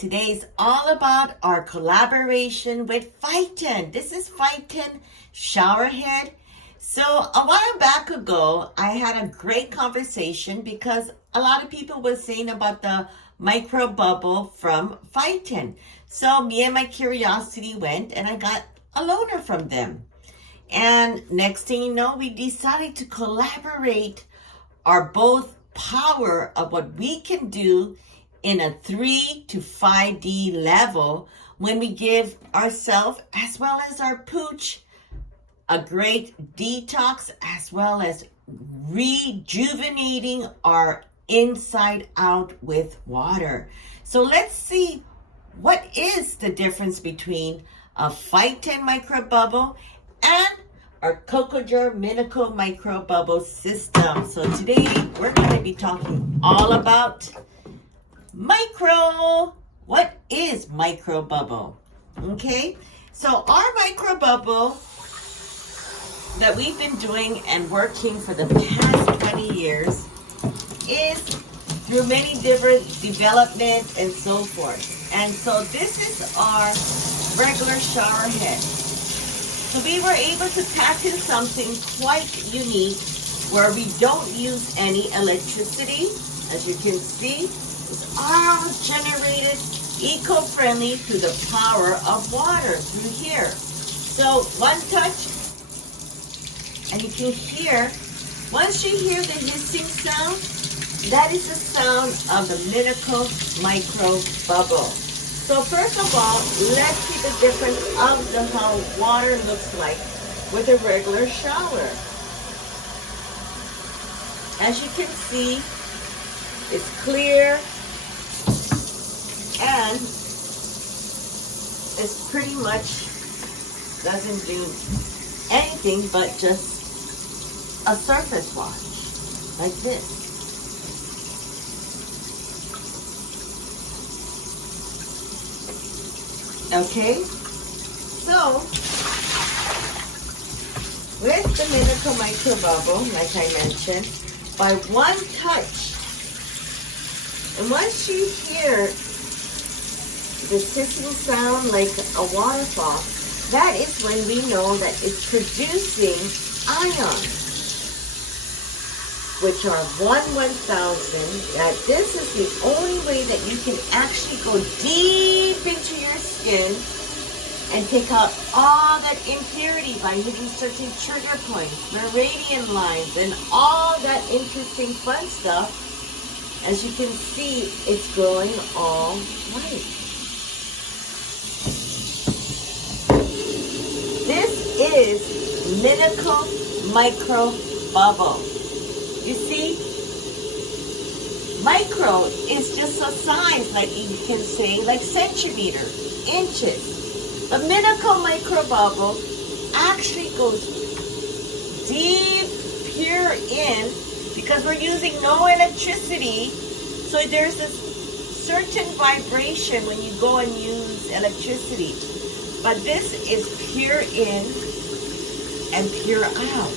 Today's all about our collaboration with Phiten. This is Phiten Showerhead. So a while back ago, I had a great conversation because a lot of people were saying about the micro bubble from Phiten. So me and my curiosity went and I got a loaner from them. And next thing you know, we decided to collaborate our both power of what we can do in a 3 to 5D level when we give ourselves as well as our pooch a great detox as well as rejuvenating our inside out with water. So let's see what is the difference between a Phiten micro bubble and our Cocojor Minicle Micro Bubble System. So today we're going to be talking all about micro. What is micro bubble? Okay, so our micro bubble that we've been doing and working for the past 20 years is through many different development and so forth. And so this is our regular shower head. So we were able to patent something quite unique where we don't use any electricity. As you can see, it's all generated eco-friendly through the power of water through here. So one touch, and you can hear, once you hear the hissing sound, that is the sound of the Minicle Micro Bubble. So first of all, let's see the difference of how water looks like with a regular shower. As you can see, it's clear and it's pretty much doesn't do anything but just a surface wash like this. Okay, so with the Minicle Micro Bubble, like I mentioned, by one touch, and once you hear the hissing sound like a waterfall, that is when we know that it's producing ions, which are 1/1000. This is the only way that you can actually go deep into your skin and take out all that impurity by hitting certain trigger points, meridian lines, and all that interesting fun stuff. As you can see, it's glowing all white. This is Minicle Micro Bubble. You see, micro is just a size, like you can say, like centimeters, inches. The Minicle Micro Bubble actually goes deep, pure in, because we're using no electricity. So there's a certain vibration when you go and use electricity. But this is pure in and pure out.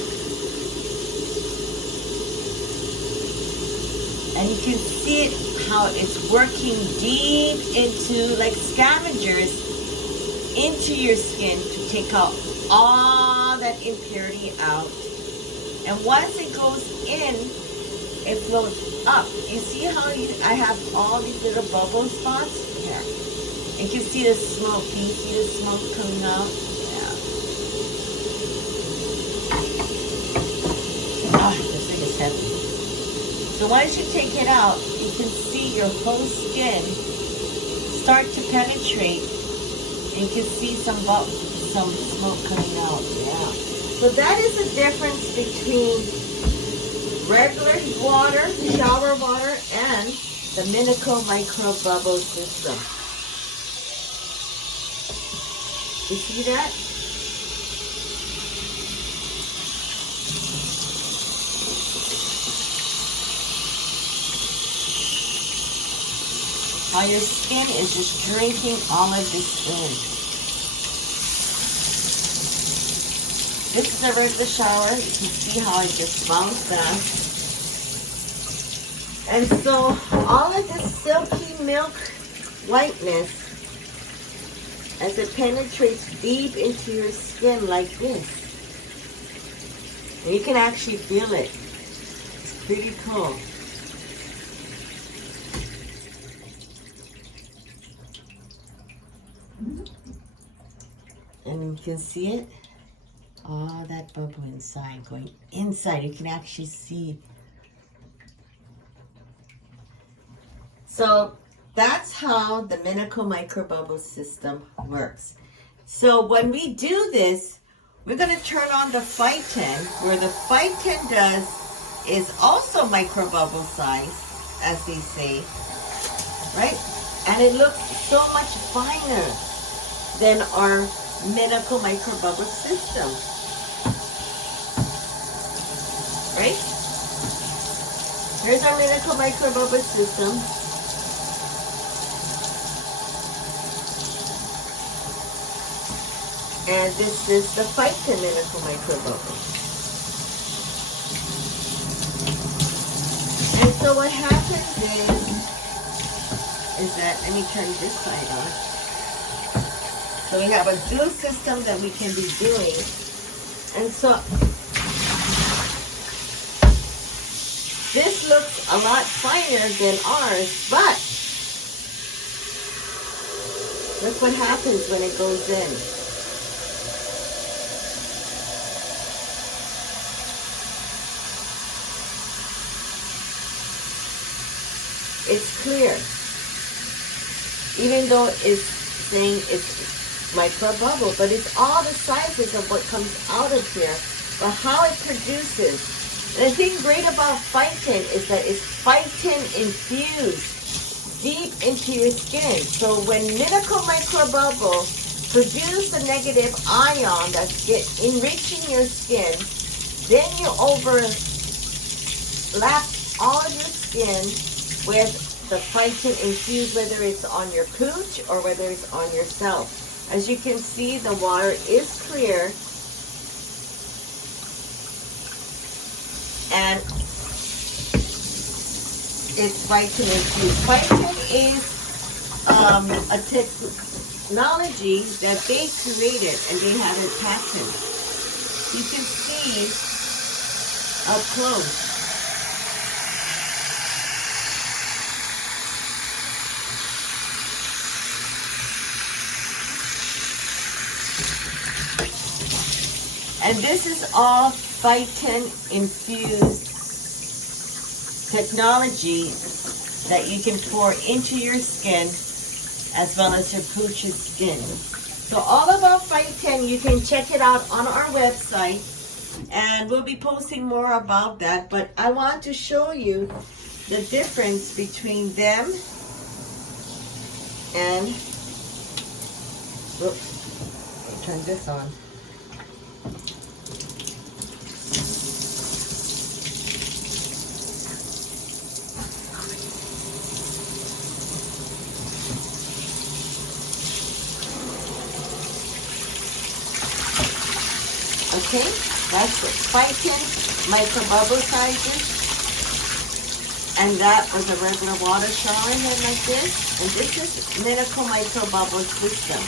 And you can see it, how it's working deep into, like scavengers, into your skin to take out all that impurity out. And once it goes in, it flows up. You see how I have all these little bubble spots? Here. And you can see the smoke. Can you see the smoke coming up? Yeah. Ah, this thing is heavy. So once you take it out, you can see your whole skin start to penetrate, and you can see some smoke coming out. Yeah. So that is the difference between regular water, shower water, and the Minicle Micro Bubble System. You see that? How your skin is just drinking all of this in. This is a regular shower. You can see how it just bounced back. And so all of this silky milk whiteness as it penetrates deep into your skin like this. And you can actually feel it. It's pretty cool. And you can see it. Oh, that bubble inside, going inside. You can actually see. So that's how the Minicle Micro Bubble System works. So when we do this, we're going to turn on the Phiten. Where the Phiten does is also micro bubble size, as they say, right? And it looks so much finer than our Minicle Micro Bubble System, right? Here's our Minicle Micro Bubble System. And this is the Phiten Minicle Micro Bubble. And so what happens is that, let me turn this side on. So we have a dual system that we can be doing. And so this looks a lot finer than ours, but look what happens when it goes in. It's clear. Even though it's saying it's micro bubble, but it's all the sizes of what comes out of here, but how it produces. And the thing great about Phiten is that it's Phiten infused deep into your skin. So when Minicle Micro Bubble produce a negative ion that's enriching your skin, then you overlap all of your skin with the Phiten infused, whether it's on your pooch or whether it's on yourself. As you can see, the water is clear, and it's Phiten infused. Phiten is a technology that they created, and they have it patented. You can see up close. And this is all Phiten infused technology that you can pour into your skin as well as your pooch's skin. So all about Phiten, you can check it out on our website, and we'll be posting more about that. But I want to show you the difference between them and, oops, let me turn this on. Okay, that's the Phiten micro bubble sizes, and that was a regular water shower head like this, and this is Minicle Micro Bubble System.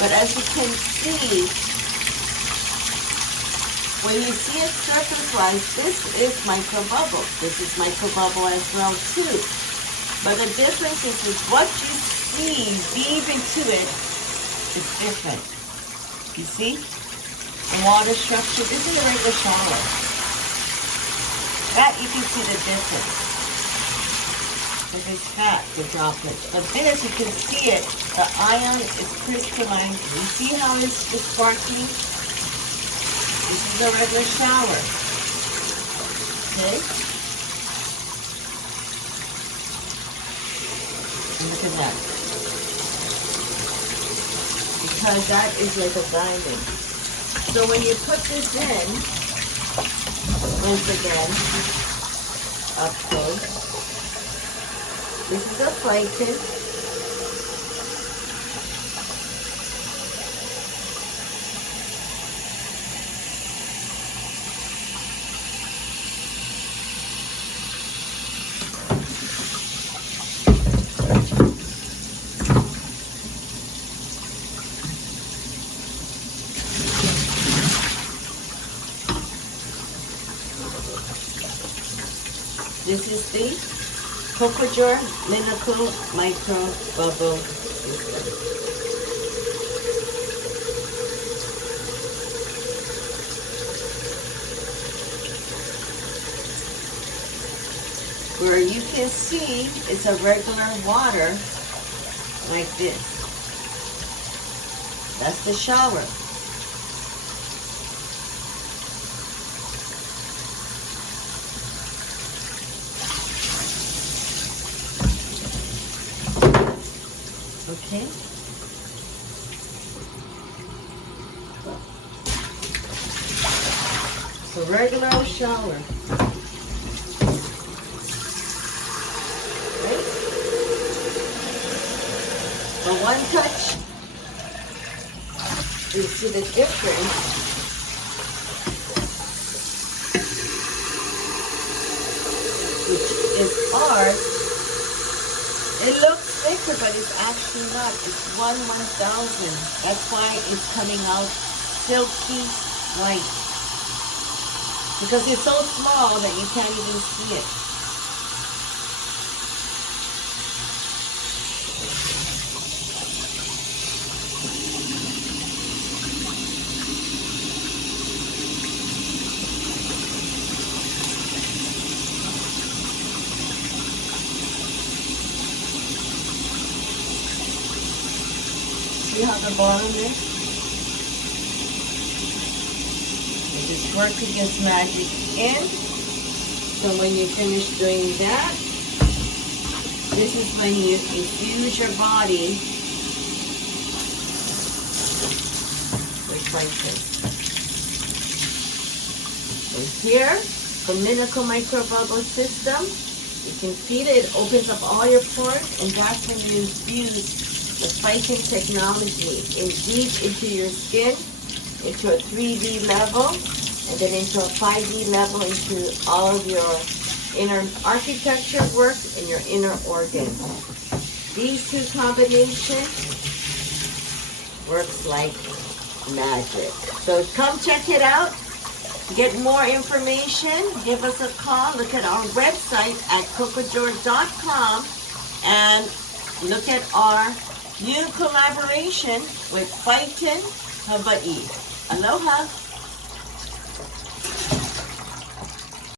But as you can see, when you see it surface-wise, this is micro bubble. This is micro bubble as well too. But the difference is what you see deep into it is different. You see? The water structure. This is a regular shower. That you can see the difference. Because it's fat, the droplets. But this, you can see it. The ion is crystalline. You see how it's sparkling? This is a regular shower. Okay? And look at that. Because that is like a diamond. So when you put this in, once again, up close, this is a Phiten. the Cocojor Minicle Micro Bubble System. Where you can see it's a regular water like this. That's the shower. Okay. So regular old shower. Right? But one touch, you see the difference. Which is ours. It looks thicker, but it's actually not. It's 1/1000. That's why it's coming out silky white. Because it's so small that you can't even see it. See how the bottom is? You just work against magic in. So when you finish doing that, this is when you infuse your body with Phiten. And here, the Minicle Micro Bubble System, you can feed it, it opens up all your pores, and that's when you infuse the Phiten technology deep into your skin, into a 3D level, and then into a 5D level, into all of your inner architecture work and your inner organs. These two combinations works like magic. So come check it out. Get more information, give us a call. Look at our website at cocojor.com and look at our new collaboration with Phiten Hawaii. Aloha!